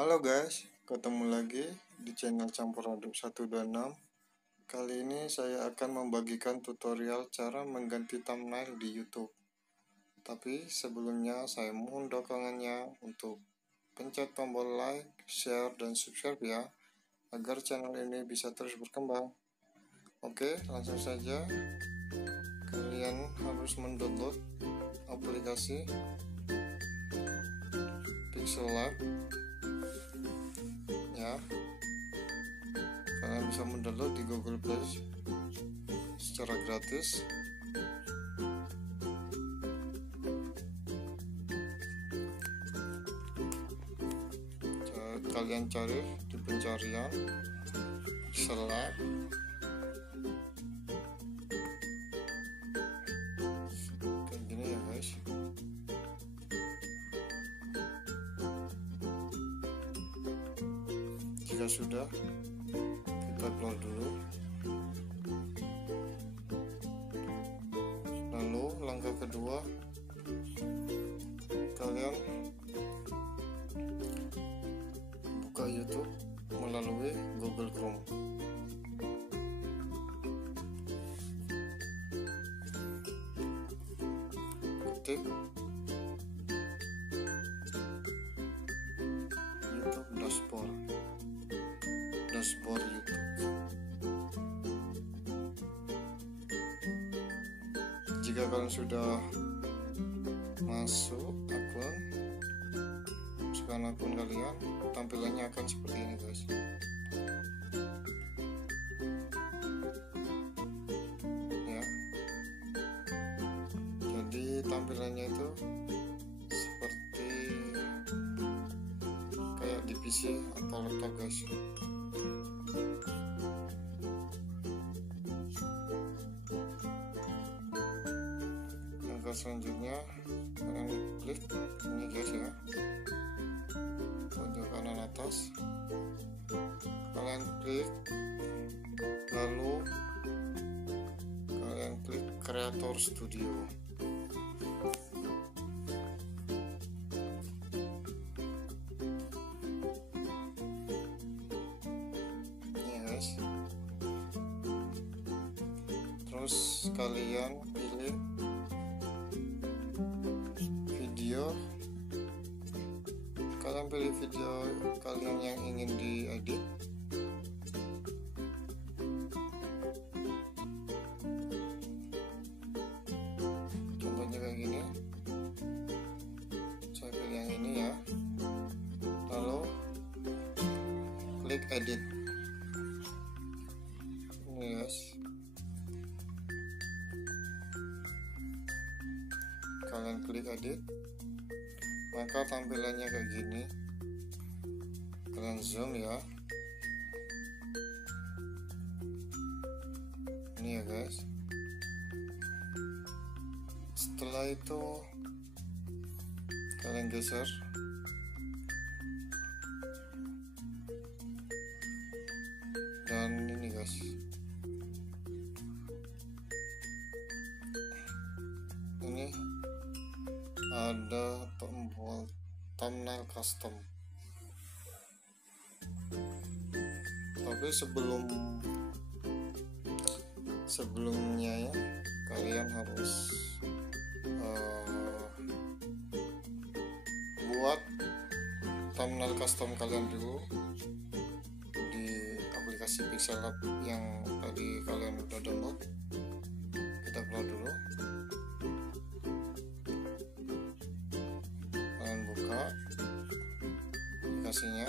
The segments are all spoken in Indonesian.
Halo guys, ketemu lagi di channel Campur Aduk 126. Kali ini saya akan membagikan tutorial cara mengganti thumbnail di YouTube. Tapi sebelumnya saya mohon dukungannya untuk pencet tombol like, share, dan subscribe ya, agar channel ini bisa terus berkembang. Oke, langsung saja. Kalian harus mendownload aplikasi Pixel Lab ya. Kalian bisa mendownload di Google Play secara gratis. Kalian cari di pencarian Pixel Lab. Kayak gini ya guys. Jika sudah, kita keluar dulu. Lalu langkah kedua, kalian buka YouTube melalui Google Chrome. Ketik YouTube dashboard YouTube. Jika kalian sudah masuk akun kalian, tampilannya akan seperti ini guys. Ya, jadi tampilannya itu seperti kayak di PC atau laptop guys. Langkah selanjutnya kalian klik ini guys ya, pojok kanan atas. Kalian klik, lalu kalian klik Creator Studio. Ini guys. Terus kalian pilih video. Kalian pilih video kalian yang ingin diedit. Contohnya kayak gini. Saya pilih yang ini ya. Lalu klik edit. Ini guys. Kalian klik edit, maka tampilannya kayak gini. Kalian zoom ya. Ini ya guys. Setelah itu kalian geser. Dan ini guys. Ini ada tombol thumbnail custom. Tapi sebelumnya ya, kalian harus buat thumbnail custom kalian dulu di aplikasi Pixel Lab yang tadi kalian udah download. Kita keluar dulu. Kalian buka aplikasinya.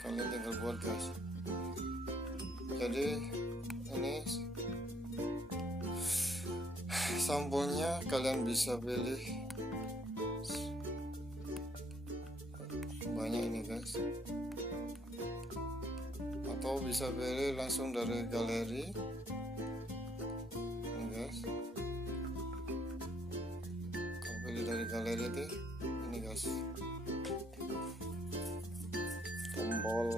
Kalian tinggal buat guys. Jadi ini sampulnya, kalian bisa pilih banyak ini guys, atau bisa pilih langsung dari galeri. Ini guys, kalau pilih dari galeri itu ini guys, tombol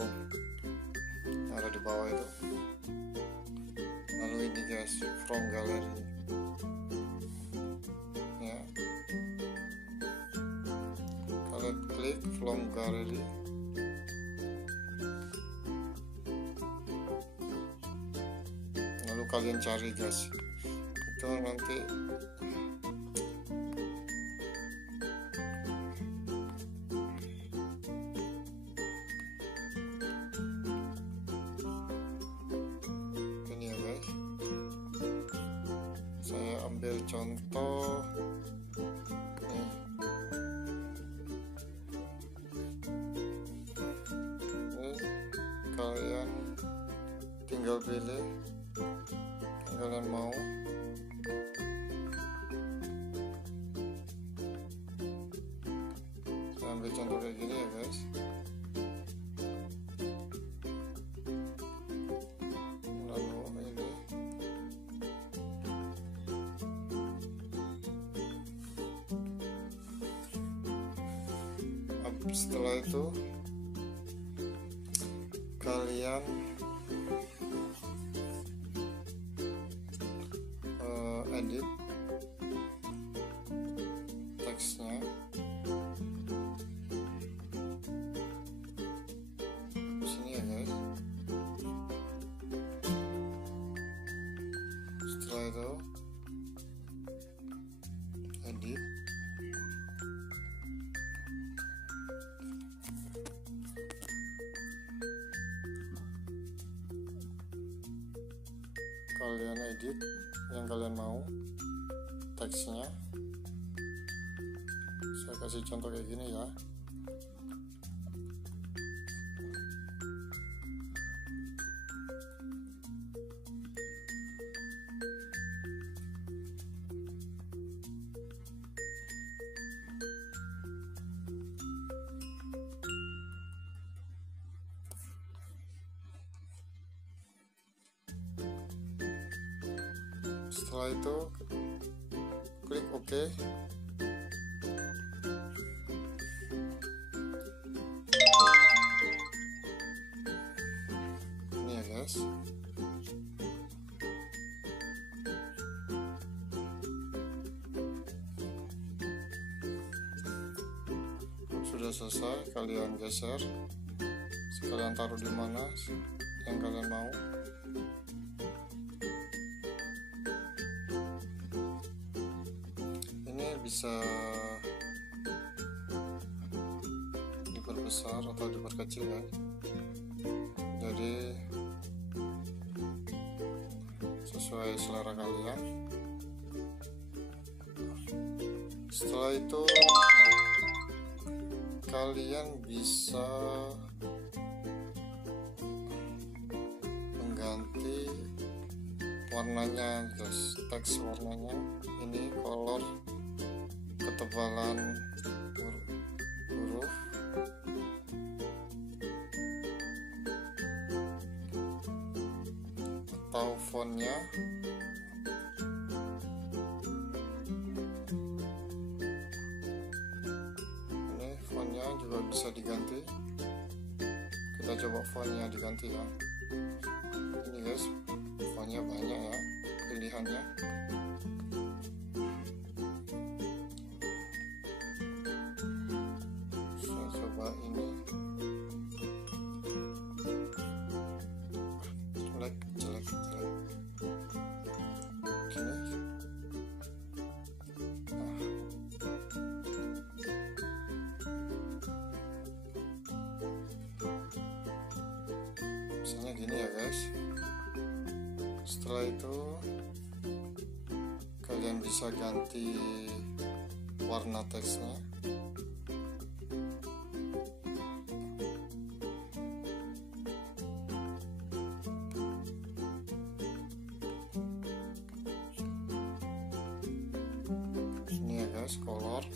yang ada di bawah itu. Lalu ini guys, from gallery. klik from gallery. Lalu kalian cari guys, itu nanti ini ya guys. Saya ambil contoh nih. Ini kalian tinggal pilih yang kalian mau. Saya ambil contoh kayak gini ya guys. Lalu ini setelah itu kalian edit teksnya. Sini ya guys. Setelah itu edit. Kalian edit yang kalian mau teksnya. Saya kasih contoh kayak gini ya. Setelah itu klik OK. Ini ya guys. Sudah selesai, kalian geser. Kalian taruh di mana yang kalian mau. Bisa diperbesar atau diperkecil ya. Jadi sesuai selera kalian. Setelah itu kalian bisa mengganti warnanya guys, teks warnanya. Ini color, ketebalan huruf, atau fontnya. Ini fontnya juga bisa diganti. Kita coba fontnya diganti ya. Ini guys, fontnya banyak ya pilihannya. Ini jelek gini. Misalnya gini ya guys. Setelah itu kalian bisa ganti warna teksnya. Color,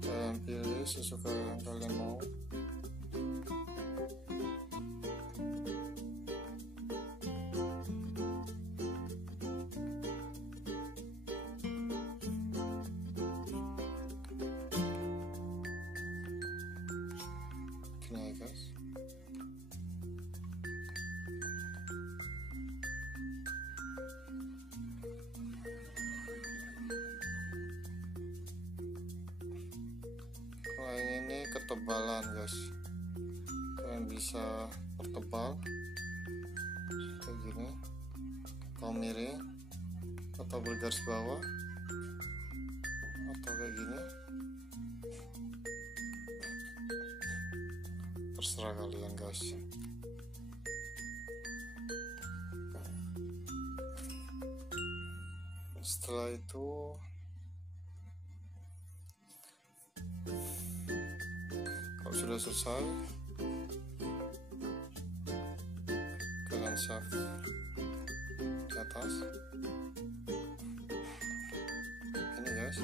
kalian pilih sesuka yang kalian mau. Gini ya guys. ketebalan guys. Kalian bisa pertebal kayak gini, atau miring, atau bergaris bawah, atau kayak gini, terserah kalian guys. Setelah itu kalau sudah selesai, kalian save di atas ini guys,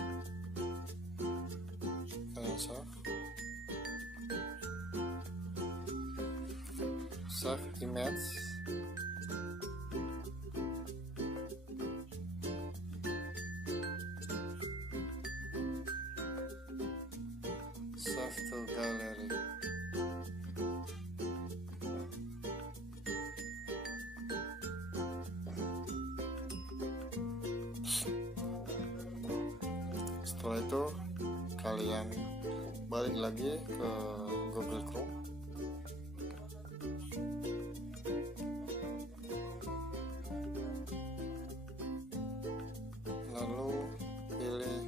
kalian save image, save to gallery. Setelah itu kalian balik lagi ke Google Chrome, lalu pilih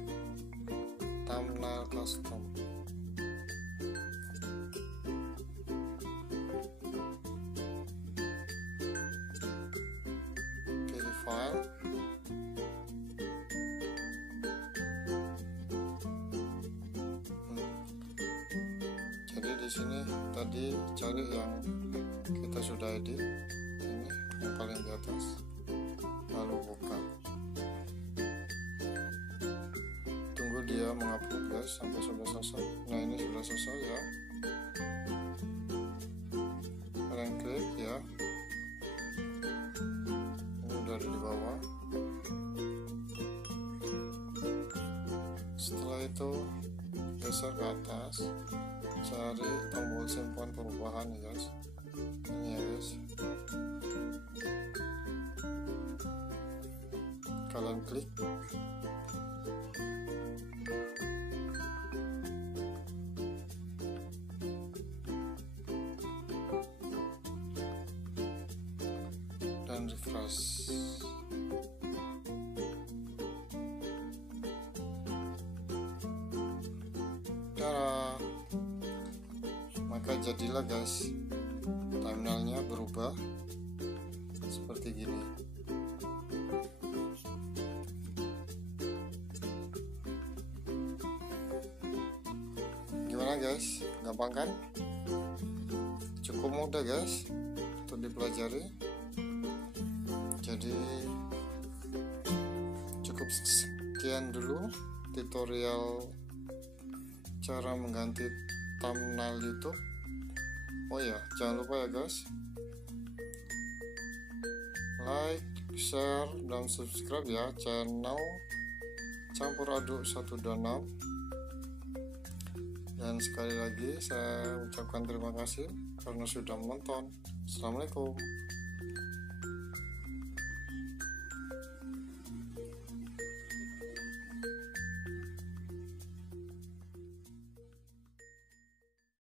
thumbnail custom. Pilih file, jadi di sini tadi cari yang kita sudah edit, ini yang paling di atas, lalu buka. Tunggu dia mengupload guys sampai sudah selesai. Nah ini sudah selesai ya, kalian klik ya, ini dari di bawah. Setelah itu geser ke atas, cari tombol simpan perubahan ya guys, ini ya guys, kalian klik. Dan refresh. Cara, maka jadilah guys, thumbnailnya berubah seperti gini. Gimana guys, gampang kan? Cukup mudah guys untuk dipelajari. Jadi cukup sekian dulu tutorial cara mengganti thumbnail YouTube. Oh ya, jangan lupa ya guys, like, share, dan subscribe ya channel Campur Aduk 126. Dan sekali lagi saya ucapkan terima kasih karena sudah menonton. Assalamualaikum.